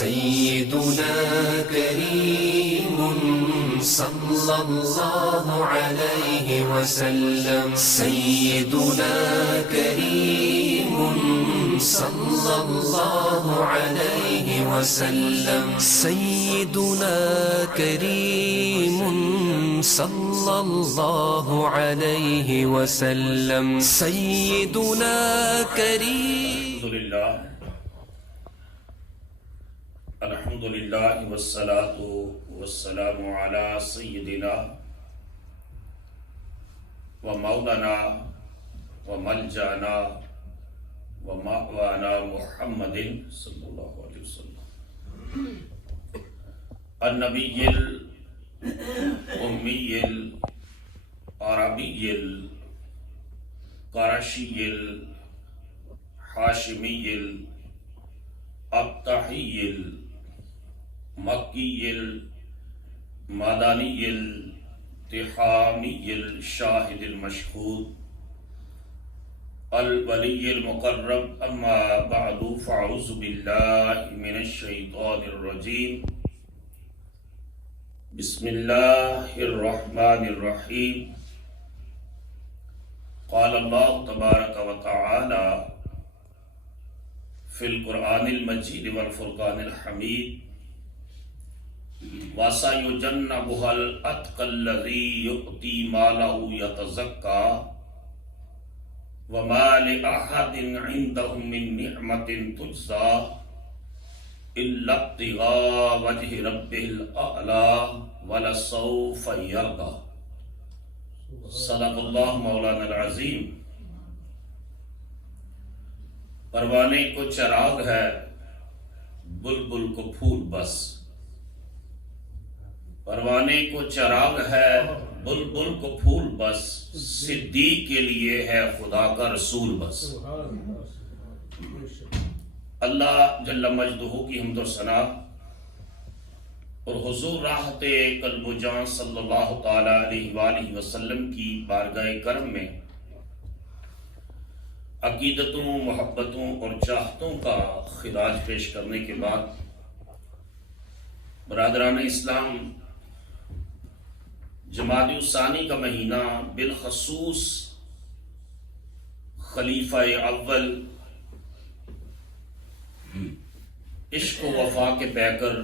سيدنا كريم صلى الله عليه وسلم سيدنا كريم صلى الله عليه وسلم سيدنا كريم صلى الله عليه وسلم سيدنا كريم. الحمد لله والصلاة والسلام على سيدنا ومولانا وملجانا ومأوانا محمد صلى الله عليه وسلم النبي الأمي العربي القرشي الحاشمي الأبطحي المكي المدني التحامي الشاهد المشهود الولي المقرب. أما بعد فأعوذ بالله من الشيطان الرجيم. بسم الله الرحمن الرحيم. قال الله تبارك وتعالى في القرآن المجيد والفرقان الحميد وَسَيُجَنَّبُهَا الْأَتْقَى الَّذِي يُؤْتِي مَالَهُ يَتَزَكَّى وَمَا لِأَحَدٍ عِندَهُ مِن نِّعْمَةٍ تُجْزَى إِلَّا ابْتِغَاءَ وَجْهِ رَبِّهِ الْأَعْلَى وَلَسَوْفَ يَرْضَى. صدق اللہ مولانا العظیم. پروانے کو چراغ ہے بلبل کو پھول بس. پروانے کو چراغ ہے بلبل کو پھول بس. صدیق کے لیے ہے خدا کا رسول بس. اللہ جل مجدہ کی حمد و ثنا اور حضور راحت قلب و جان صلی اللہ تعالی علیہ وآلہ وسلم کی بارگاہ کرم میں عقیدتوں، محبتوں اور چاہتوں کا خراج پیش کرنے کے بعد برادران اسلام، جمادی الثانی کا مہینہ بالخصوص خلیفہ اول عشق و وفا کے پیکر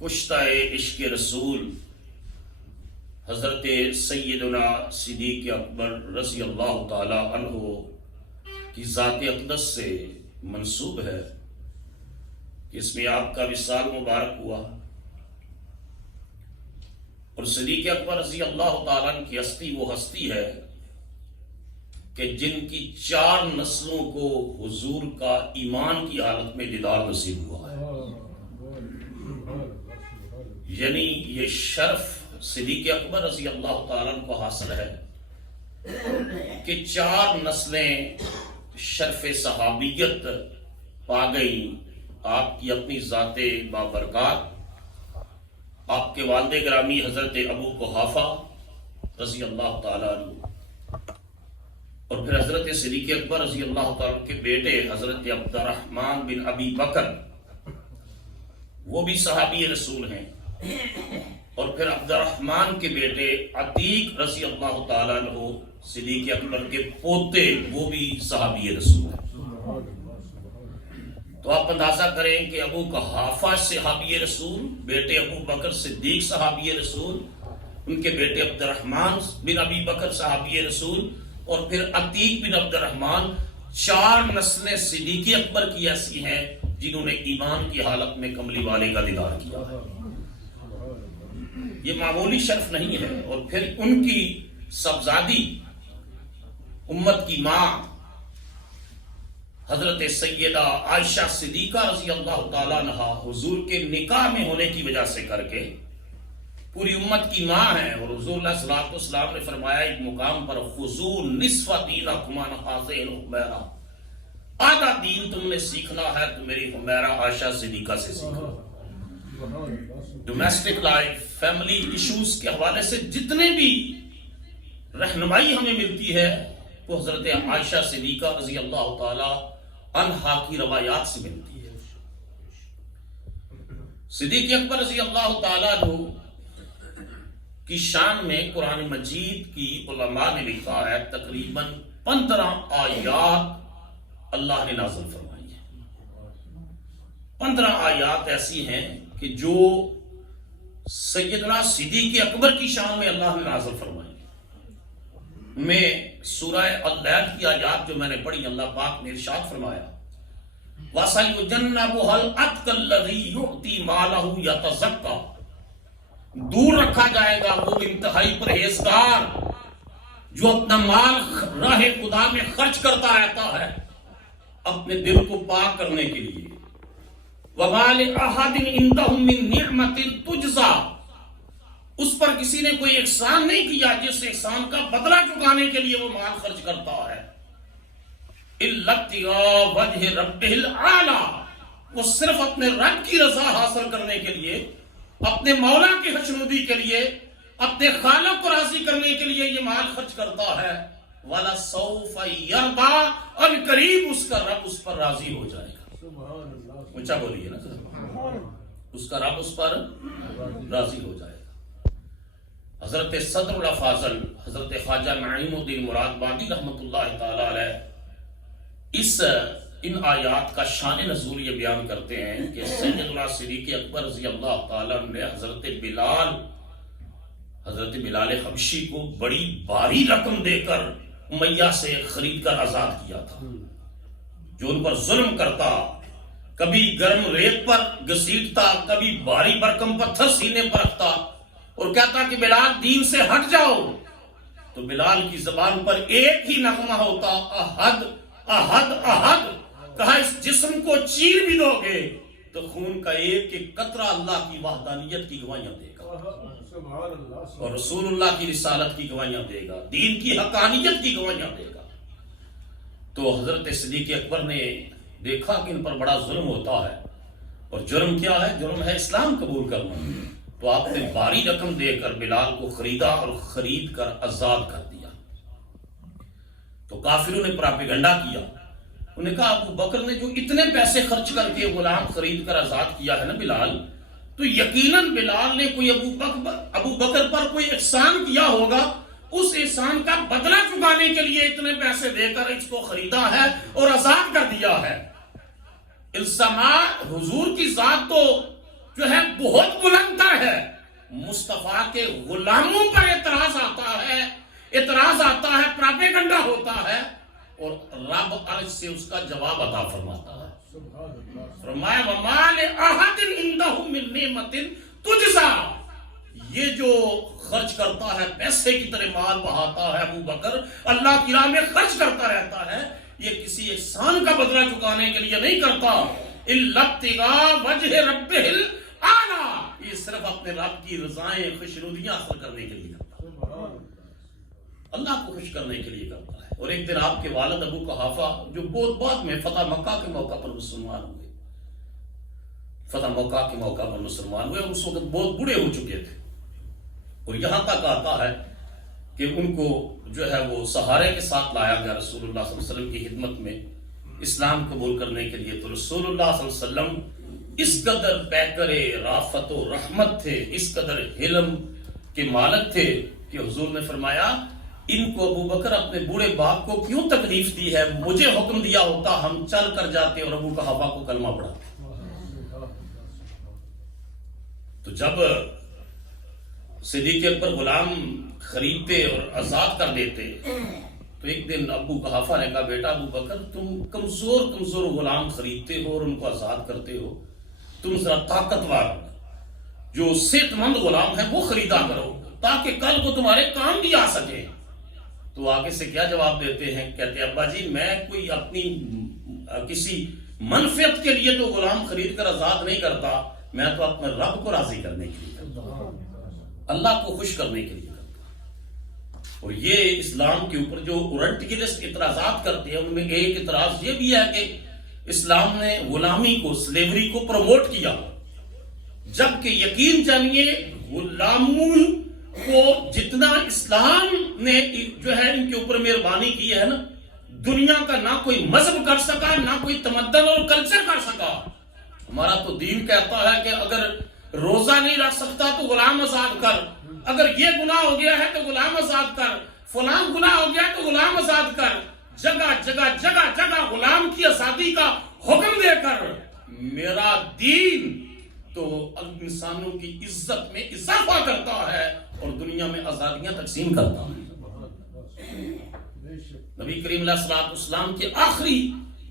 کشتہ عشق رسول حضرت سیدنا صدیق اکبر رضی اللہ تعالی عنہ کی ذات اقدس سے منسوب ہے کہ اس میں آپ کا وصال مبارک ہوا. اور صدیق اکبر رضی اللہ تعالیٰ عنہ کی ہستی وہ ہستی ہے کہ جن کی 4 نسلوں کو حضور کا ایمان کی حالت میں دیدار نصیب ہوا ہے. یعنی یہ شرف صدیق اکبر رضی اللہ تعالیٰ عنہ کو حاصل ہے کہ 4 نسلیں شرف صحابیت پا گئیں. آپ کی اپنی ذات بابرکات، آپ کے والد گرامی حضرت ابو قحافہ رضی اللہ تعالیٰ عنہ، اور پھر حضرت صدیق اکبر رضی اللہ تعالیٰ عنہ کے بیٹے حضرت عبد الرحمن بن ابی بکر، وہ بھی صحابی رسول ہیں. اور پھر عبد الرحمن کے بیٹے عتیق رضی اللہ تعالیٰ عنہ صدیق اکبر کے پوتے، وہ بھی صحابی رسول ہیں. تو آپ اندازہ کریں کہ ابو قحافہ صحابی رسول، بیٹے ابو بکر صدیق صحابی رسول، ان کے بیٹے عبد الرحمن بن ابی بکر صحابی رسول، اور پھر عتیق بن عبد الرحمن. 4 نسلیں صدیق اکبر کی ایسی ہیں جنہوں نے ایمان کی حالت میں کملی والے کا دیدار کیا ہے. یہ معمولی شرف نہیں ہے. اور پھر ان کی صاحبزادی امت کی ماں حضرت سیدہ عائشہ صدیقہ رضی اللہ تعالیٰ عنہ حضور کے نکاح میں ہونے کی وجہ سے کر کے پوری امت کی ماں ہیں. اور حضور علیہ الصلوۃ والسلام نے فرمایا ایک مقام پر خذوا نصف دینکم عن هذه الحمیرہ، آدھا دین تم نے سیکھنا ہے تو میری حمیرہ عائشہ صدیقہ سے سیکھو. ڈومیسٹک لائف، فیملی ایشوز کے حوالے سے جتنے بھی رہنمائی ہمیں ملتی ہے وہ حضرت عائشہ صدیقہ رضی اللہ تعالی عنہا کی روایات سے ملتی ہے. صدیق اکبر رضی اللہ تعالیٰ عنہ کی شان میں قرآن مجید کی علماء نے لکھا ہے تقریباً 15 آیات اللہ نے نازل فرمائی ہیں۔ 15 آیات ایسی ہیں کہ جو سیدنا صدیق اکبر کی شان میں اللہ نے نازل فرمائی۔ میں سورہ اللیل کی آیات جو میں نے پڑھی، اللہ پاک نے ارشاد فرمایا وَسَيُجَنَّبُهَا الْأَتْقَى الَّذِي يُؤْتِي مَالَهُ يَتَزَكَّىٰ، دور رکھا جائے گا وہ انتہائی پرہیزگار جو اپنا مال راہ خدا میں خرچ کرتا رہتا ہے اپنے دل کو پاک کرنے کے لیے۔ وَمَا لِأَحَدٍ عِندَهُ مِن نِعْمَةٍ تُجْزَىٰ، اس پر کسی نے کوئی احسان نہیں کیا جس احسان کا بدلہ چکانے کے لیے وہ مال خرچ کرتا ہے۔ إِلَّا ابْتِغَاءَ وَجْهِ رَبِّهِ الْأَعْلَىٰ، وہ صرف اپنے رب کی رضا حاصل کرنے کے لیے، اپنے مولا کی خوشنودی کے لیے، اپنے خالق کو راضی کرنے کے لیے یہ مال خرچ کرتا ہے۔ وَلَسَوْفَ يَرْضَىٰ، اور قریب اس کا رب اس پر راضی ہو جائے گا۔ اونچا بولیے نا، اس کا رب اس پر راضی ہو جائے گا۔ حضرت صدر الافاضل حضرت خواجہ نعیم الدین مراد بادی رحمۃ اللہ تعالی علیہ ان آیات کا شان نزول یہ بیان کرتے ہیں کہ سیدنا صدیق اکبر رضی اللہ تعالیٰ نے حضرت بلال حبشی کو بڑی بھاری رقم دے کر امیہ سے خرید کر آزاد کیا تھا، جو ان پر ظلم کرتا، کبھی گرم ریت پر گھسیٹتا، کبھی بھاری برکم پتھر سینے پر رکھتا اور کہتا کہ بلال دین سے ہٹ جاؤ، تو بلال کی زبان پر ایک ہی نغمہ ہوتا، احد احد احد، کہا اس جسم کو چیر بھی دو گے تو خون کا ایک ایک قطرہ اللہ کی وحدانیت کی گواہیاں دے گا اور رسول اللہ کی رسالت کی گواہیاں دے گا، دین کی حقانیت کی گواہیاں دے گا۔ تو حضرت صدیق اکبر نے دیکھا کہ ان پر بڑا ظلم ہوتا ہے، اور جرم کیا ہے؟ جرم ہے اسلام قبول کرنا۔ تو آپ نے بھاری رقم دے کر بلال کو خریدا اور خرید کر آزاد کر دیا۔ تو کافروں نے پراپیگنڈا کیا، انہوں نے کہا ابو بکر نے جو اتنے پیسے خرچ کر کے غلام خرید کر آزاد کیا ہے نا بلال، تو یقیناً بلال نے کوئی ابو بکر پر کوئی احسان کیا ہوگا، اس احسان کا بدلہ چکانے کے لیے اتنے پیسے دے کر اس کو خریدا ہے اور آزاد کر دیا ہے۔ الزامات حضور کی ذات تو جو ہے بہت بلند ہے، مصطفیٰ کے غلاموں پر اعتراض آتا ہے، پراپیگنڈا ہوتا ہے، اور رب عرش سے اس کا جواب عطا فرماتا ہے۔ فرمایا وَمَا لِأَحَدٍ عِندَهُ مِن نِعْمَةٍ تُجْزَىٰ، یہ جو خرچ کرتا ہے، پیسے کی طرح مال بہاتا ہے ابو بکر، اللہ کی راہ میں خرچ کرتا رہتا ہے، یہ کسی احسان کا بدلہ چکانے کے لیے نہیں کرتا، إِلَّا ابْتِغَاءَ وَجْهِ رَبِّهِ الْأَعْلَىٰ، یہ صرف اپنے رب کی رضائیں خوشنودیاں حاصل کرنے کے لیے کرتا ہے، اللہ کو خوش کرنے کے لیے کرتا ہے۔ اور ایک دن آپ کے والد ابو قحافہ جو بہت بعد میں فتح مکہ کے موقع پر مسلمان ہوئے، اور اس وقت بہت بوڑھے ہو چکے تھے، اور یہاں تک آتا ہے کہ ان کو جو ہے وہ سہارے کے ساتھ لایا گیا رسول اللہ صلی اللہ علیہ وسلم کی خدمت میں اسلام قبول کرنے کے لیے۔ تو رسول اللہ صلی اللہ علیہ وسلم اس قدر پیکر رافت و رحمت تھے، اس قدر علم کے مالک تھے کہ حضور نے فرمایا ان کو ابو بکر اپنے بوڑھے باپ کو کیوں تکلیف دی ہے، مجھے حکم دیا ہوتا ہم چل کر جاتے اور ابو قحافہ کو کلمہ پڑھاتے۔ تو جب صدیق اکبر غلام خریدتے اور آزاد کر دیتے تو ایک دن ابو قحافہ نے کہا بیٹا ابو بکر تم کمزور غلام خریدتے ہو اور ان کو آزاد کرتے ہو، تم ذرا طاقتور جو صحت مند غلام ہے وہ خریدا کرو تاکہ کل کو تمہارے کام بھی آ سکے۔ تو آگے سے کیا جواب دیتے ہیں؟ کہتے ہیں ابا جی میں کوئی اپنی کسی منفعت کے لیے تو غلام خرید کر آزاد نہیں کرتا، میں تو اپنے رب کو راضی کرنے کے لیے کرتا ہوں، اللہ کو خوش کرنے کے لیے کرتا ہوں۔ اور یہ اسلام کے اوپر جو اورنٹکلسٹ اعتراضات کرتے ہیں ان میں ایک اعتراض یہ بھی ہے کہ اسلام نے غلامی کو، سلیوری کو پروموٹ کیا، جبکہ یقین جانیے غلاموں کو جتنا اسلام نے جو ہے ان کے اوپر مہربانی کی ہے نا، دنیا کا نہ کوئی مذہب کر سکا، نہ کوئی تمدن اور کلچر کر سکا۔ ہمارا تو دین کہتا ہے کہ اگر روزہ نہیں رکھ سکتا تو غلام آزاد کر، اگر یہ گناہ ہو گیا ہے تو غلام آزاد کر، فلان گناہ ہو گیا تو غلام آزاد کر، جگہ جگہ جگہ جگہ غلام کی آزادی کا حکم دے کر میرا دین تو انسانوں کی عزت میں اضافہ کرتا ہے اور دنیا میں آزادیاں تقسیم کرتا ہے۔ نبی کریم علیہ الصلوۃ والسلام کے آخری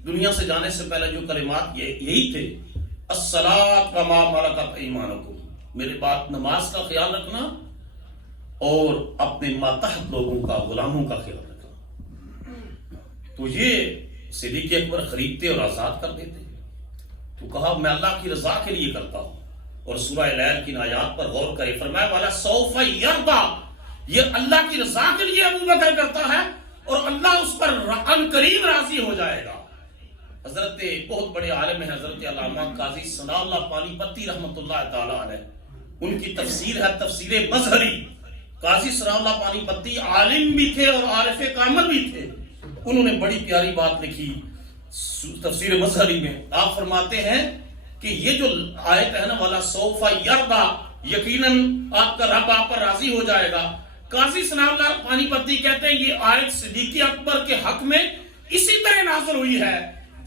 دنیا سے جانے سے پہلے جو کلمات یہی تھے، الصلاۃ وما ملکت ایمانکم، میرے بات نماز کا خیال رکھنا اور اپنے ماتحت لوگوں کا، غلاموں کا خیال رکھنا۔ تو یہ صدیق اکبر خریدتے اور آزاد کر دیتے۔ تو کہا میں اللہ کی رضا کے لیے کرتا ہوں، اور سورہ لیل کی آیات پر غور کرے، فرمایا والا سوف یرضا، یہ اللہ کی رضا کے لیے ابو بکر کرتا ہے اور اللہ اس پر ان قریب راضی ہو جائے گا۔ حضرت بہت بڑے عالم ہیں حضرت علامہ قاضی ثناء اللہ پانی پتی رحمۃ اللہ تعالی علیہ، ان کی تفسیر ہے تفسیر مظہری۔ قاضی ثناء اللہ پانی پتی عالم بھی تھے اور عارف کامل بھی تھے، انہوں نے بڑی پیاری بات لکھی تفسیر مظہری میں۔ آپ فرماتے ہیں کہ یہ جو آیت ہے نا والا سوف یرضا، یقیناً آپ کا رب آپ پر راضی ہو جائے گا، قاضی ثناء اللہ پانی پتی کہتے ہیں یہ آیت صدیق اکبر کے حق میں اسی طرح نازل ہوئی ہے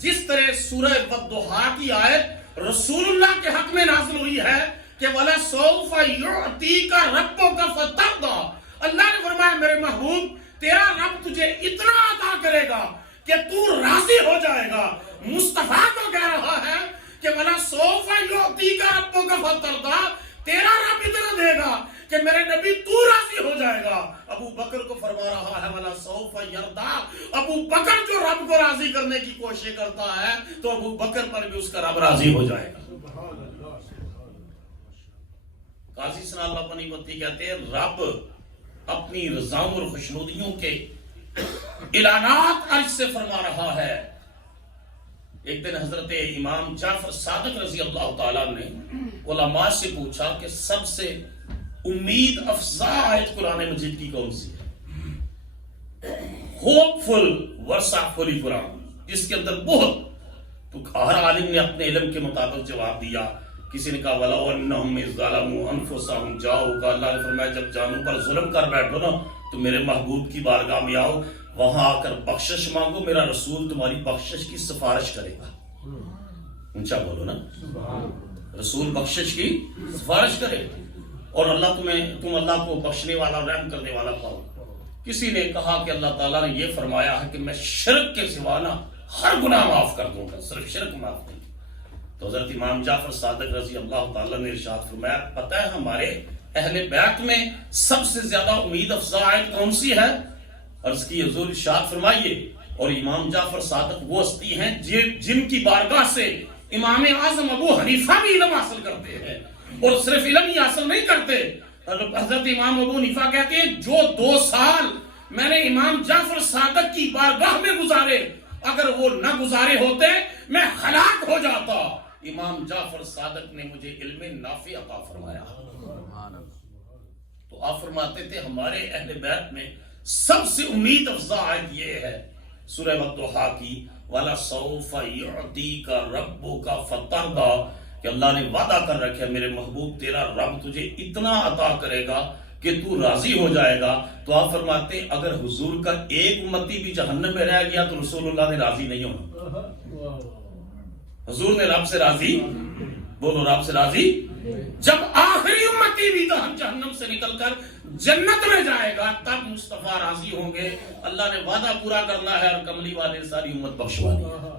جس طرح سورہ والضحیٰ کی آیت رسول اللہ کے حق میں نازل ہوئی ہے کہ وَلَا سَوْفَ يُعْتِيكَ رَبُّكَ فَتَرْضَىٰ، اللہ نے فرمایا میرے محبوب تیرا رب تجھے اتنا عطا کرے گا کہ تو راضی ہو جائے گا۔ مصطفیٰ کو کہہ رہا ہے کہ وَلَا سَوْفَ يُعْتِيكَ رَبُّكَ فَتَرْضَىٰ، تیرا رب اتنا دے گا کہ میرے نبی تو راضی ہو جائے گا۔ ابو بکر کو فرما رہا ہے وَلَا سَوْفَ يَرْضَىٰ، ابو بکر جو رب کو راضی کرنے کی کوشش کرتا ہے تو ابو بکر پر بھی اس کا رب راضی ہو جائے گا۔ قاضی ثناء اللہ پانی پتی کہتے ہیں رب اپنی رضاؤں اور خوشنودیوں کے اعلانات عرش سے فرما رہا ہے۔ ایک دن حضرت امام جعفر صادق رضی اللہ تعالیٰ نے علماء سے پوچھا کہ سب سے امید افزا آیت قرآن مجید کی کون سی ہے؟ ہوپ فل ورثہ فلی قرآن، جس کے اندر بہت، تو ہر عالم نے اپنے علم کے مطابق جواب دیا۔ کسی نے کہا وَلَوْ أَنَّهُمْ إِذْ ظَلَمُوا أَنفُسَهُمْ جَاءُوكَ، اللہ نے فرمایا جب جانوں پر ظلم کر بیٹھو نا تو میرے محبوب کی بارگاہ میں آؤ، وہاں آ کر بخشش مانگو، میرا رسول تمہاری بخشش کی سفارش کرے گا۔ اونچا بولو نا، رسول بخشش کی سفارش کرے اور تم اللہ کو بخشنے والا رحم کرنے والا پاؤ۔ کسی نے کہا کہ اللہ تعالیٰ نے یہ فرمایا ہے کہ میں شرک کے سوا نا ہر گناہ معاف کر دوں گا، صرف شرک معاف نہیں۔ تو حضرت امام جعفر صادق رضی اللہ تعالیٰ نے ارشاد فرمایا پتہ ہے ہمارے اہل بیت میں سب سے زیادہ امید افزا آیت کون سی ہے؟ عرض کی حضور ارشاد فرمائیے۔ اور امام جعفر صادق وہ ہستی ہیں جن کی بارگاہ سے امام اعظم ابو حنیفہ بھی علم حاصل کرتے ہیں، اور صرف علم ہی حاصل نہیں کرتے۔ حضرت امام ابو حنیفہ کہتے ہیں جو 2 سال میں نے امام جعفر صادق کی بارگاہ میں گزارے، اگر وہ نہ گزارے ہوتے میں ہلاک ہو جاتا۔ امام جعفر صادق نے مجھے علم نافع عطا فرمایا۔ تو آپ فرماتے تھے ہمارے اہل بیت میں سب سے امید افزا آیت یہ ہے سورہ والضحیٰ کی وَلَا سَوْفَ يُعْتِيكَ رَبُّكَ فَتَرْضَىٰ، کہ اللہ نے وعدہ کر رکھا ہے میرے محبوب تیرا رب تجھے اتنا عطا کرے گا کہ تو راضی ہو جائے گا۔ تو آپ فرماتے اگر حضور کا ایک امتی بھی جہنم میں رہ گیا تو رسول اللہ نے راضی نہیں ہونا۔ حضور نے رب سے راضی، بولو رب سے راضی، جب آخری امتی بھی جہنم سے نکل کر جنت میں جائے گا تب مصطفیٰ راضی ہوں گے۔ اللہ نے وعدہ پورا کرنا ہے اور کملی والے ساری امت بخشوانی ہے۔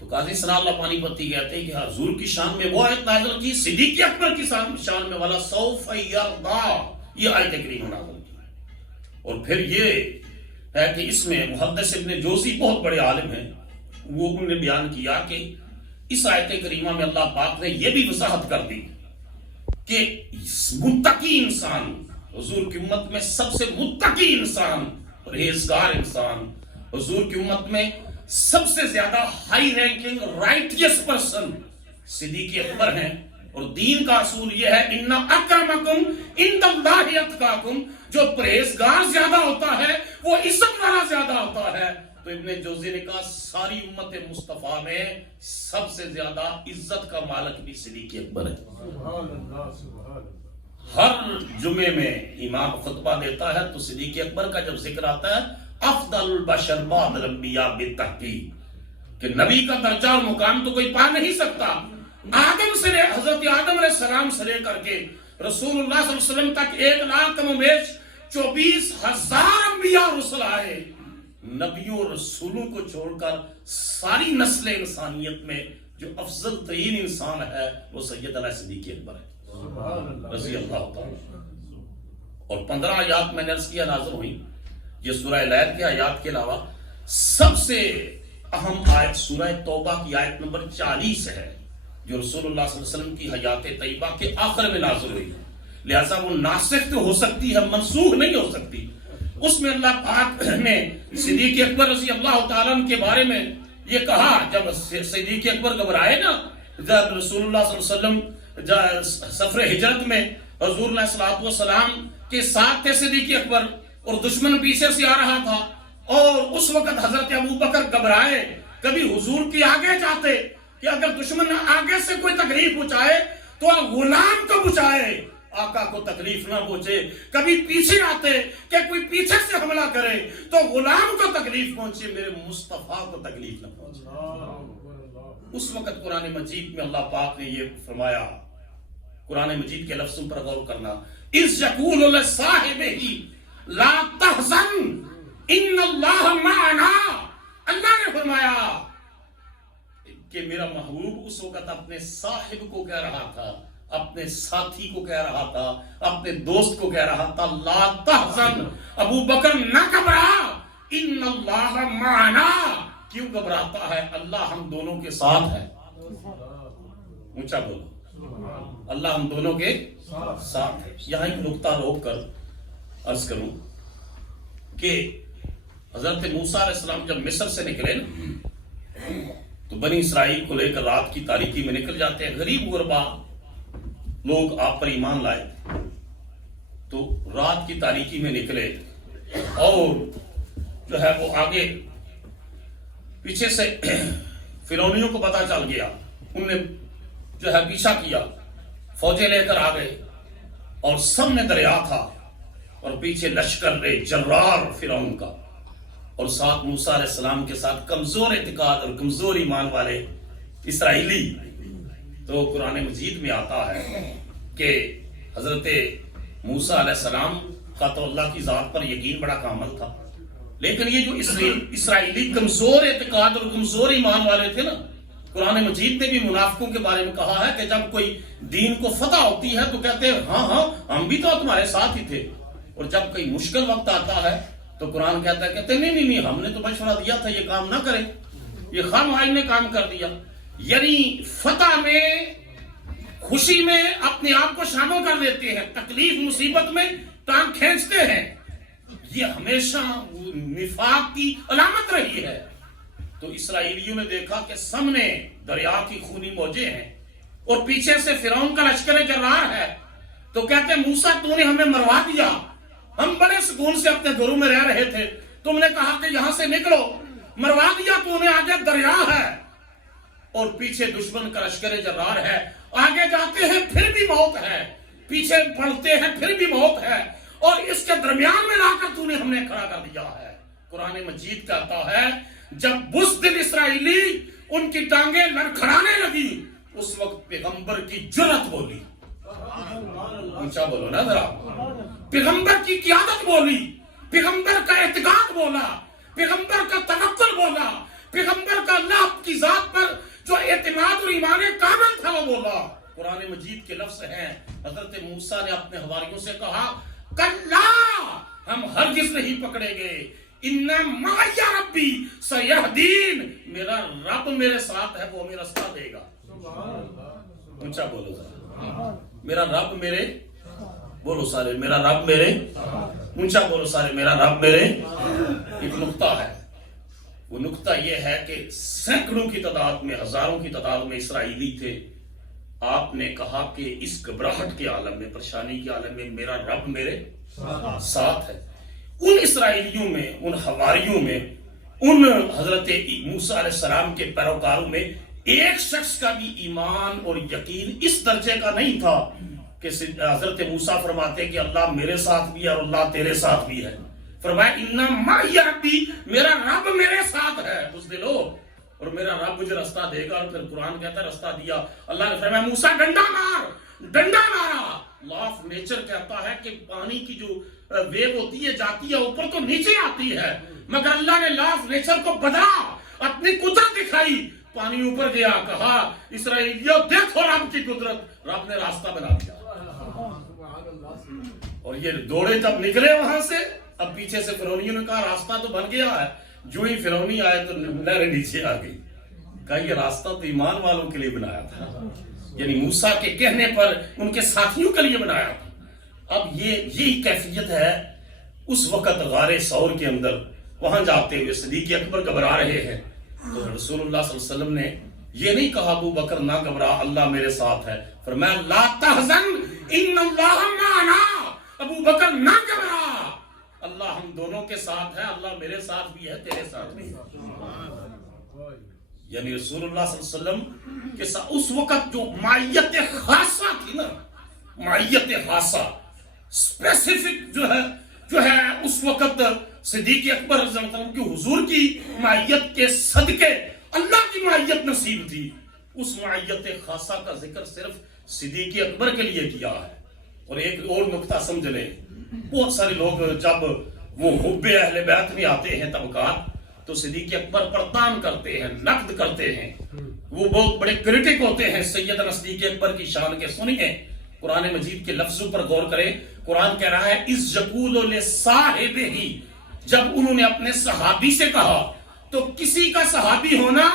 تو قاضی ثناء اللہ پانی پتی کہتے ہیں کہ حضور کی شان میں وہ آیت نازل کی، صدیق اکبر کی شان میں والا سوف یرضا، یہ آیت کریمہ نازل کی۔ اور پھر یہ ہے کہ اس میں محدث ابن جوزی بہت بڑے عالم ہیں، وہ انہوں نے بیان کیا کہ اس آیت کریمہ میں اللہ پاک نے یہ بھی وضاحت کر دی کہ متقی انسان، حضور کی امت میں سب سے متقی انسان، پرہیزگار انسان، حضور کی امت میں سب سے زیادہ ہائی رینکنگ رائٹیس پرسن صدیق اکبر ہیں۔ اور دین کا اصول یہ ہے ان اکرمکم عند اللہ اتقاکم، جو پرہیزگار زیادہ ہوتا ہے وہ عزت والا زیادہ ہوتا ہے، تو ابن جوزی نے کہا ساری امت مصطفیٰ میں سب سے زیادہ عزت کا مالک بھی صدیق اکبر ہے. سبحان اللہ سبحان اللہ. ہر جمعے میں امام خطبہ دیتا ہے تو صدیق اکبر کا جب ذکر آتا ہے افضل البشر بعد الانبیاء بالتحقیق کہ نبی کا درجہ اور مقام تو کوئی پا نہیں سکتا. آدم سے حضرت آدم علیہ السلام سے لے کر کے رسول اللہ صلی اللہ علیہ وسلم تک 1,00,000 کم و بیش 24,000 انبیاء رسول آئے. نبیوں اور رسولوں کو چھوڑ کر ساری نسل انسانیت میں جو افضل ترین انسان ہے وہ سید علیہ صدیق اکبر ہے رضی اللہ تعالی. اور 15 آیات میں نے عرض کیا نازل ہوئی. یہ سورہ لیل کے آیات کے علاوہ سب سے اہم آیت سورہ توبہ کی آیت نمبر 40 ہے جو رسول اللہ صلی اللہ علیہ وسلم کی حیات طیبہ کے آخر میں نازل ہوئی. لہذا وہ ناسخ تو ہو سکتی ہے منسوخ نہیں ہو سکتی. اس میں اللہ پاک نے صدیق اکبر رضی اللہ تعالیٰ عنہ کے بارے میں یہ کہا جب صدیق اکبر گھبرائے نا جب رسول اللہ صلی اللہ علیہ وسلم سفر ہجرت میں حضور علیہ الصلوۃ والسلام کے ساتھ تھے صدیق اکبر اور دشمن پیچھے سے آ رہا تھا اور اس وقت حضرت ابو بکر گھبرائے. کبھی حضور کی آگے جاتے کہ اگر دشمن آگے سے کوئی تکلیف پہنچائے تو غلام کو پہنچائے آقا کو تکلیف نہ پہنچے. کبھی پیچھے آتے کہ کوئی پیچھے سے حملہ کرے تو غلام کو تکلیف پہنچے میرے مصطفیٰ کو تکلیف نہ پہنچے. اس وقت قرآن مجید میں اللہ پاک نے یہ فرمایا. قرآن مجید کے لفظوں پر غور کرنا. اذ یقول لصاحبہ لا تحزن ان اللہ معنا. اللہ نے فرمایا کہ میرا محبوب اس وقت اپنے صاحب کو کہہ رہا تھا اپنے ساتھی کو کہہ رہا تھا اپنے دوست کو کہہ رہا تھا لا تحزن ابو بکر نہ گھبرا ان اللہ معنا. کیوں گھبراتا ہے؟ اللہ ہم دونوں کے ساتھ ہے. اونچا بولو اللہ ہم دونوں کے ساتھ ہے. یہاں ایک نقطہ روک کر عرض کروں کہ حضرت موسیٰ علیہ السلام جب مصر سے نکلے نا تو بنی اسرائیل کو لے کر رات کی تاریکی میں نکل جاتے ہیں. غریب غربا لوگ آپ پر ایمان لائے تو رات کی تاریکی میں نکلے اور جو ہے وہ آگے پیچھے سے فرعونیوں کو پتا چل گیا. انہوں نے جو ہے پیچھا کیا فوجیں لے کر آ گئے اور سامنے دریا تھا اور پیچھے لشکر جرار فرعون کا اور ساتھ موسیٰ علیہ السلام کے ساتھ کمزور اعتقاد اور کمزور ایمان والے اسرائیلی. تو قرآن مجید میں آتا ہے کہ حضرت موسیٰ علیہ السلام کا تو اللہ کی ذات پر یقین بڑا کامل تھا لیکن یہ جو اسرائیلی کمزور اعتقاد اور کمزور ایمان والے تھے نا قرآن مجید نے بھی منافقوں کے بارے میں کہا ہے کہ جب کوئی دین کو فتح ہوتی ہے تو کہتے ہیں ہاں ہم بھی تو تمہارے ساتھ ہی تھے اور جب کوئی مشکل وقت آتا ہے تو قرآن کہتا ہے کہتے نہیں ہم نے تو مشورہ دیا تھا یہ کام نہ کریں یہ خام آئی نے کام کر دیا. یعنی فتح میں خوشی میں اپنے آپ کو شامل کر لیتے ہیں تکلیف مصیبت میں ٹانگ کھینچتے ہیں. یہ ہمیشہ نفاق کی علامت رہی ہے. تو اسرائیلیوں نے دیکھا کہ سامنے دریا کی خونی موجیں ہیں اور پیچھے سے فرعون کا لشکر جرار ہے تو کہتے ہیں موسیٰ تو نے ہمیں مروا دیا ہم بڑے سکون سے اپنے گھروں میں رہ رہے تھے تم نے کہا کہ یہاں سے نکلو مروا دیا تو نے آگے دریا ہے اور پیچھے دشمن کا لشکر جرار ہے. آگے جاتے ہیں پھر بھی موت ہے پیچھے بڑھتے ہیں پھر بھی موت ہے اور اس کے درمیان میں لا کر تو نے ہم نے کھڑا کر دیا ہے. قرآن مجید کہتا ہے جب بزدل اسرائیلی ان کی ٹانگیں لڑکھڑانے لگی اس وقت پیغمبر کی جرأت بولی. اونچا بولو نا ذرا. پیغمبر کی قیادت بولی پیغمبر کا اعتقاد بولا پیغمبر کا توکل بولا پیغمبر کا اللہ کی ذات پر جو اعتماد اور ایمان کامل تھا وہ بولا. قرآن مجید کے لفظ ہیں حضرت موسیٰ نے اپنے حواریوں سے کہا کلا ہم ہرگز نہیں پکڑے گے ان معی ربی سیہدین میرا رب میرے ساتھ ہے وہ ہمیں راستہ دے گا. اونچا بولو ذرا میرا رب میرے بولو سارے میرا رب میرے اونچا بولو سارے میرا رب میرے. ایک نقطہ ہے وہ نقطہ یہ ہے کہ سینکڑوں کی تعداد میں ہزاروں کی تعداد میں اسرائیلی تھے. آپ نے کہا کہ اس گھبراہٹ کے عالم میں پریشانی کے عالم میں میرا رب میرے ساتھ ہے. ان اسرائیلیوں میں ان حواریوں میں ان حضرت موسیٰ علیہ السلام کے پیروکاروں میں ایک شخص کا بھی ایمان اور یقین اس درجے کا نہیں تھا کہ حضرت موسیٰ فرماتے کہ اللہ میرے ساتھ بھی ہے اور اللہ تیرے ساتھ بھی ہے. فرمایا اِنَّا مَعِيَ رَبِّي، میرا رب میرے ساتھ ہے. اس دلو اور میرا رب مجھے رستہ دے گا. اور پھر قرآن کہتا ہے رستہ دیا. اللہ نے فرمایا موسیٰ ڈنڈا مار، ڈنڈا مارا. لا آف نیچر کہتا ہے کہ پانی کی جو ویو ہوتی ہے جاتی ہے اوپر تو نیچے آتی ہے، مگر اللہ نے لا آف نیچر کو بدلا، اپنی قدرت دکھائی. پانی اوپر گیا، کہا اسرائیلیوں دیکھو رب کی قدرت. رب نے راستہ بنا دیا. اور یہ دوڑے جب نکلے وہاں سے، اب پیچھے سے فرعونیوں نے کہا راستہ تو بن گیا ہے. جو ہی فرعونی آئے تو نہریں نیچے آ گئی. کہا یہ راستہ تو ایمان والوں کے لیے بنایا تھا، یعنی موسیٰ کے کہنے پر ان کے ساتھیوں کے لیے بنایا تھا. اب یہی کیفیت ہے اس وقت غار ثور کے اندر. وہاں جاتے ہوئے صدیق اکبر گھبرا رہے ہیں تو رسول اللہ صلی اللہ علیہ وسلم نے یہ نہیں کہا ابو بکر نہ گھبرا، اللہ میرے ساتھ ہے. فرمایا لا تحزن ان اللہ معنا، ابو بکر نہ گھبرا، اللہ ہم دونوں کے ساتھ ہے، اللہ میرے ساتھ بھی ہے تیرے ساتھ بھی ہے. یعنی رسول اللہ صلی اللہ علیہ وسلم کے ساتھ اس وقت جو معیت خاصہ تھی نا، معیت خاصہ اسپیسیفک جو ہے اس وقت صدیق اکبر رضی اللہ عنہ کی حضور کی معیت کے صدقے اللہ کی معیت نصیب تھی. اس معیت خاصہ کا ذکر صرف صدیق اکبر کے لیے کیا ہے. اور ایک اور نکتہ سمجھ لیں، بہت سارے لوگ جب وہ حب اہل بیت میں آتے ہیں طبقات تو صدیق اکبر پر تان کرتے ہیں، نقد کرتے ہیں، وہ بہت بڑے کرٹک ہوتے ہیں سیدنا صدیق اکبر کی شان کے. سنیے قرآن مجید کے لفظوں پر غور کریں. قرآن کہہ رہا ہے اِذْ يَقُولُ لِصَاحِبِهِ، جب انہوں نے اپنے صحابی سے کہا. تو کسی کا صحابی ہونا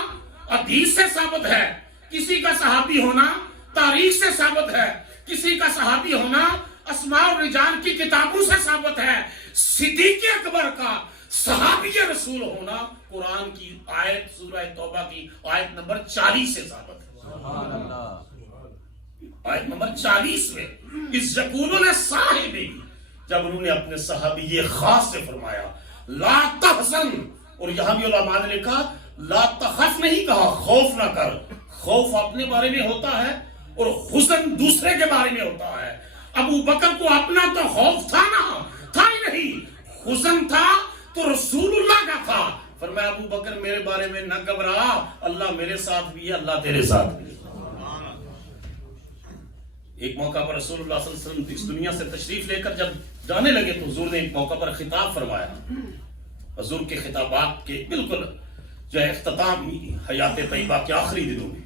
حدیث سے ثابت ہے، کسی کا صحابی ہونا تاریخ سے ثابت ہے، کسی کا صحابی ہونا اسماء الرجال کی کتابوں سے ثابت ہے. صدیق اکبر کا صحابی رسول ہونا قرآن کی آیت سورہ توبہ کی آیت نمبر 40 سے ثابت ہے. سبحان اللہ. آیت نمبر 40 میں اِذْ يَقُولُ لِصَاحِبِهِ، جب انہوں نے اپنے صحابی خاص سے فرمایا لا تحزن. اور یہاں بھی علماء نے لکھا لا تخف نہیں کہا، خوف نہ کر. خوف اپنے بارے میں ہوتا ہے اور حزن دوسرے کے بارے میں ہوتا ہے. ابو بکر کو اپنا تو خوف تھا نا، تھا ہی نہیں، حزن تھا تو رسول اللہ کا تھا. فرمایا ابو بکر میرے بارے میں نہ گھبرا، اللہ میرے ساتھ بھی ہے، اللہ تیرے ساتھ بھی ہے. ایک موقع پر رسول اللہ صلی اللہ علیہ وسلم اس دنیا سے تشریف لے کر جب جانے لگے تو حضور نے ایک موقع پر خطاب فرمایا. حضور کے خطابات کے بالکل جو ہے اختتام حیات طیبہ کے آخری دنوں میں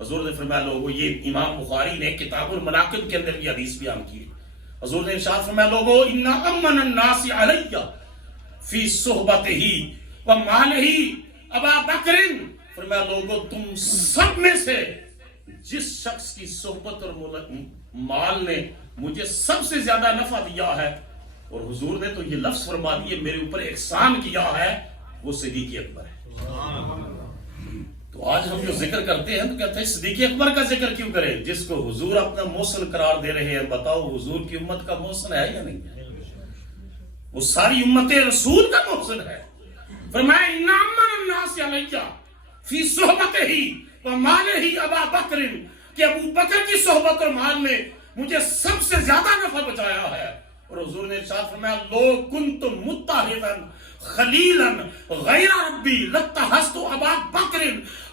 حضور نے فرمایا لوگو، یہ امام بخاری نے کتاب المناقب کے اندر یہ حدیث بیان کی. حضور نے ارشاد فرمایا لوگو ان امن الناس علی فی صحبتہ ومالہ ابا بکر. فرمایا لوگو تم سب میں سے جس شخص کی صحبت اور مال نے مجھے سب سے زیادہ نفع دیا ہے، اور حضور نے تو یہ لفظ فرما دیے میرے اوپر احسان کیا ہے، وہ صدیق اکبر ہے. تو آج ہم جو ذکر کرتے ہیں تو کہتے ہیں صدیق اکبر کا ذکر کیوں کریں جس کو حضور اپنا محسن قرار دے رہے ہیں. بتاؤ حضور کی امت کا محسن ہے یا نہیں ہے؟ وہ ساری امت رسول کا محسن ہے. فرمایا ان امن الناس علی فی صحبتہ ومالہ ابا بکر، کہ ابو بکر کی صحبت اور مال نے مجھے سب سے زیادہ نفع بچایا ہے. اور حضور نے ارشاد فرمایا لو کنت متحدا خلیلا غیر ربی لاتخذت ابا بکر،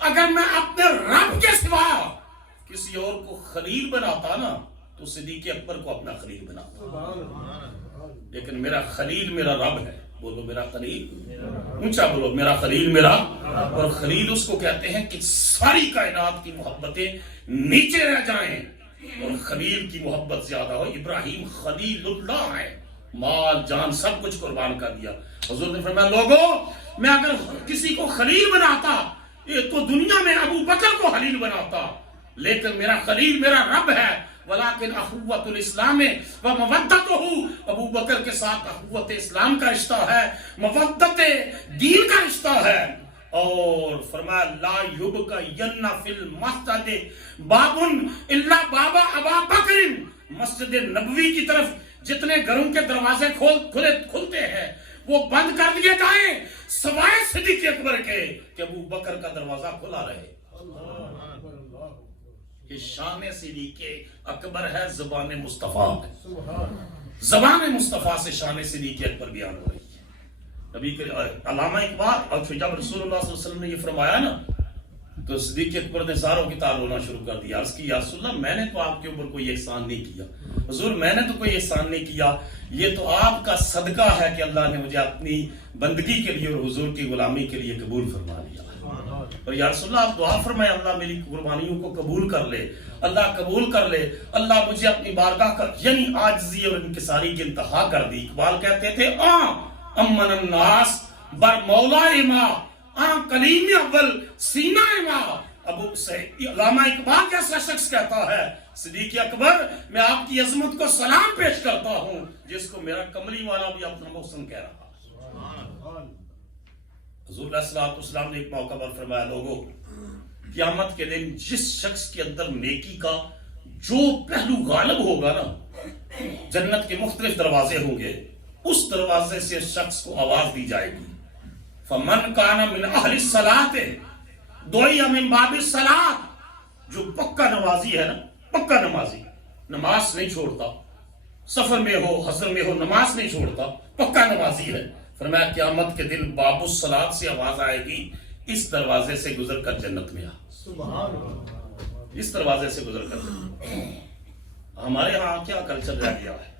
اگر میں اپنے رب کے سوا کسی اور کو خلیل بناتا نا تو صدیق اکبر کو اپنا خلیل بناتا. لیکن میرا خلیل میرا رب ہے. بولو میرا خلیل، اونچا بولو میرا خلیل میرا. اور خلیل اس کو کہتے ہیں کہ ساری کائنات کی محبتیں نیچے رہ جائیں اور خلیل کی محبت زیادہ ہو. ابراہیم خلیل اللہ ہے، مال جان سب کچھ قربان کر دیا. حضور نے فرمایا لوگو میں اگر کسی کو خلیل بناتا تو دنیا میں ابو بکر کو خلیل بناتا، لیکن میرا خلیل میرا رب ہے. ولیکن اخوت الاسلام و مودتہ، ابو بکر کے ساتھ اخوت اسلام کا رشتہ ہے، مودت دین کا رشتہ ہے. اور فرمایا لا یبقین فی المسجد باب الا باب ابا بکر. مسجد نبوی کی طرف جتنے گھروں کے دروازے کھلتے ہیں وہ بند کر دیے جائیں سوائے صدیق اکبر کے کہ ابو بکر کا دروازہ کھلا رہے. یہ شان صدیق اکبر ہے، زبان مصطفیٰ ہے. زبان مصطفیٰ سے شان صدیق اکبر بیان ہو رہی ہے. نبی علامہ اقبال اور جب رسول اللہ صلی اللہ علیہ وسلم نے یہ فرمایا نا تو صدیق اکبر نے زاروں کی تار رونا شروع کر دیا. عرض کی یا رسول اللہ میں نے تو آپ کے اوپر کوئی احسان نہیں کیا. حضور میں نے تو کوئی احسان نہیں کیا، یہ تو آپ کا صدقہ ہے کہ اللہ نے مجھے اپنی بندگی کے لیے اور حضور کی غلامی کے لیے قبول فرما لیا. اور یا رسول اللہ آپ دعا فرمائے اللہ میری قربانیوں کو قبول کر لے، اللہ قبول کر لے، اللہ مجھے اپنی بارگاہ کا یعنی عاجزی اور انکساری کی انتہا کر دی. اقبال کہتے تھے امن الناس بر مولا ما کلیم اول سینہ ما. ابو علامہ اقبال جیسا شخص کہتا ہے صدیق اکبر میں آپ کی عظمت کو سلام پیش کرتا ہوں جس کو میرا کملی والا بھی اپنا محسن کہہ رہا. حضور علیہ الصلوۃ والسلام نے ایک موقع پر فرمایا لوگوں قیامت کے دن جس شخص کے اندر نیکی کا جو پہلو غالب ہوگا نا، جنت کے مختلف دروازے ہوں گے، اس دروازے سے شخص کو آواز دی جائے گی فمن کان من اہل الصلاۃ دعی من باب الصلاۃ. جو پکا نمازی ہے نا، پکا نمازی نماز نہیں چھوڑتا، سفر میں ہو حضر میں ہو نماز نہیں چھوڑتا، پکا نمازی ہے، فرمایا قیامت کے دن باب الصلاۃ سے آواز آئے گی اس دروازے سے گزر کر جنت میں آ. اس دروازے سے گزر کر. ہمارے ہاں کیا کلچر رہ گیا ہے،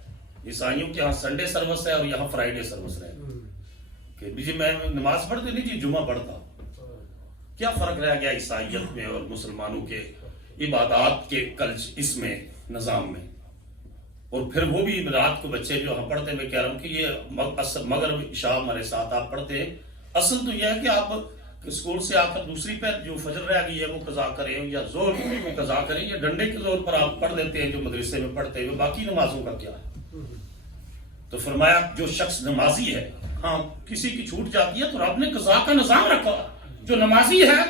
عیسائیوں کے ہاں سنڈے سروس ہے اور یہاں فرائیڈے سروس رہے کہ جی میں نماز پڑھتے نہیں جی جمعہ پڑھتا. کیا فرق رہ گیا عیسائیت میں اور مسلمانوں کے عبادات کے اس میں نظام میں. اور پھر وہ بھی رات کو بچے جو ہم پڑھتے میں کہہ رہا ہوں کہ یہ مغرب عشاء ہمارے ساتھ آپ پڑھتے ہیں. اصل تو یہ ہے کہ آپ اسکول سے آ کر دوسری پہ جو فجر رہ گئی ہے وہ قضا کریں یا زور کو قضا کریں یا ڈنڈے کے زور پر آپ پڑھ لیتے ہیں جو مدرسے میں پڑھتے ہیں، باقی نمازوں کا کیا ہے. تو فرمایا جو شخص نمازی ہے، ہاں کسی کی چھوٹ جاتی ہے تو رب نے قضا کا نظام رکھا، جو نمازی ہے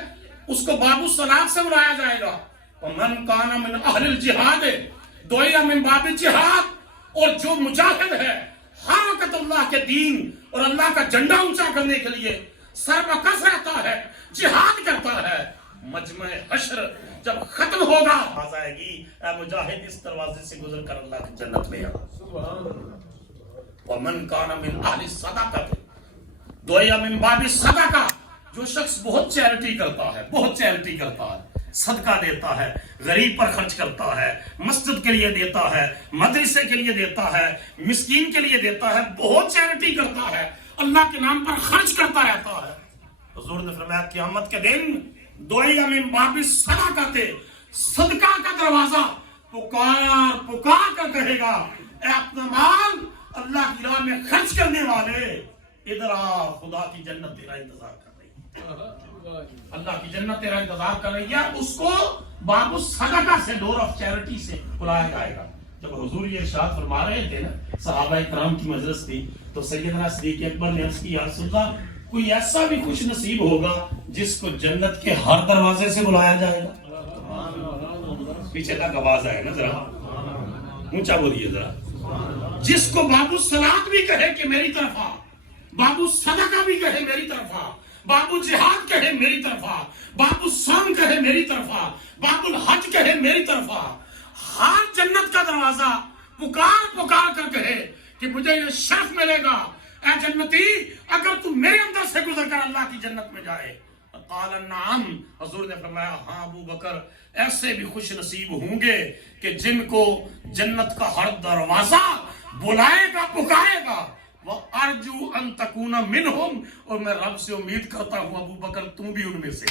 اس کو باب الصلاۃ سے بلایا جائے گا. ومن کان من اہل الجہاد دعی من باب الجہاد. اور جو مجاہد ہے حرکت اللہ کے دین اور اللہ کا جھنڈا اونچا کرنے کے لیے سربکس رہتا ہے، جہاد کرتا ہے، مجمع حشر جب ختم ہوگا آواز آئے گی اے مجاہد اس دروازے سے گزر کر اللہ کی جنت میں آ. ومن کان من اہل الصدقہ دعی من باب الصدقہ. جو شخص بہت چیریٹی کرتا ہے، بہت چیریٹی کرتا ہے، صدقہ دیتا ہے، غریب پر خرچ کرتا ہے، مسجد کے لیے دیتا ہے، مدرسے کے لیے دیتا ہے، مسکین کے لیے دیتا ہے، بہت چیریٹی کرتا ہے، اللہ کے نام پر خرچ کرتا رہتا ہے. حضور نے فرمایا قیامت کے دن دعی من باب الصدقہ صدقہ کا دروازہ پکار پکار کر کہے گا اے اپنا مال اللہ کی راہ میں خرچ کرنے والے ادھر آ، خدا کی جنت تیرا انتظار کر رہی ہے، اللہ کی جنت تیرا انتظار کر رہی ہے. اس کو باب الصدقہ سے، ڈور آف چیریٹی سے بلایا جائے گا. جب حضور یہ ارشاد فرما رہے تھے نا، صحابہ کرام کی مجلس تھی تو سیدنا صدیق اکبر نے عرض کی یا رسول اللہ کوئی ایسا بھی خوش نصیب ہوگا جس کو جنت کے ہر دروازے سے بلایا جائے گا. پیچھے تک آواز آئے نا، ذرا اونچا بولیے ذرا. جس کو باب الصلاۃ بھی کہے کہ میری طرف آ، باب الصدقہ بھی کہے میری طرف آ، باب الجہاد کہے میری طرف آ، باب الصوم کہے میری طرف آ، باب الحج کہے میری طرف آ، ہر جنت کا دروازہ پکار پکار کر کہے کہ مجھے یہ شرف ملے گا اے جنتی اگر تم میرے اندر سے گزر کر اللہ کی جنت میں جائے. قال نعم. حضور نے فرمایا ہاں ابو بکر ایسے بھی خوش نصیب ہوں گے کہ جن کو جنت کا ہر دروازہ بلائے گا، پکارے گا. وَأَرْجُو أَن تَكُونَ مِنْهُمْ. اور میں رب سے امید کرتا ہوں ابو بکر تم بھی ان میں سے،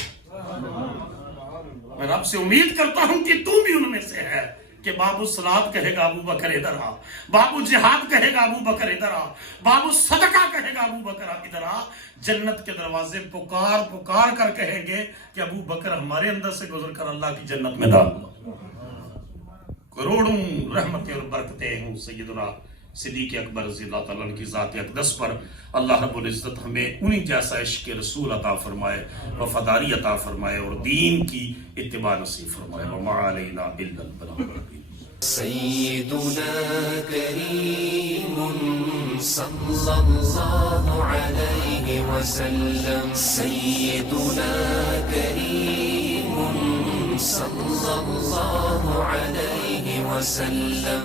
میں رب سے امید کرتا ہوں کہ تم بھی ان میں سے ہے کہ باب الصلاۃ کہے گا ابو بکر ادھر آ، باب الجہاد کہے گا ابو بکر ادھر آ، باب الصدقہ کہے گا ابو بکر ادھر آ. جنت کے دروازے پکار پکار کر کہیں گے کہ ابو بکر ہمارے اندر سے گزر کر اللہ کی جنت میں داخل. کروڑوں رحمتیں اور برکتیں ہوں سیدنا صدیق اکبر رضی اللہ تعالیٰ عنہ کی ذات اقدس پر. اللہ رب العزت ہمیں انہی جیسا عشق رسول عطا فرمائے، وفاداری عطا فرمائے اور دین کی اتباع نصیب فرمائے. وما علینا الا البلاغ. سيدنا كريم صلى الله عليه وسلم سيدنا كريم صلى الله عليه وسلم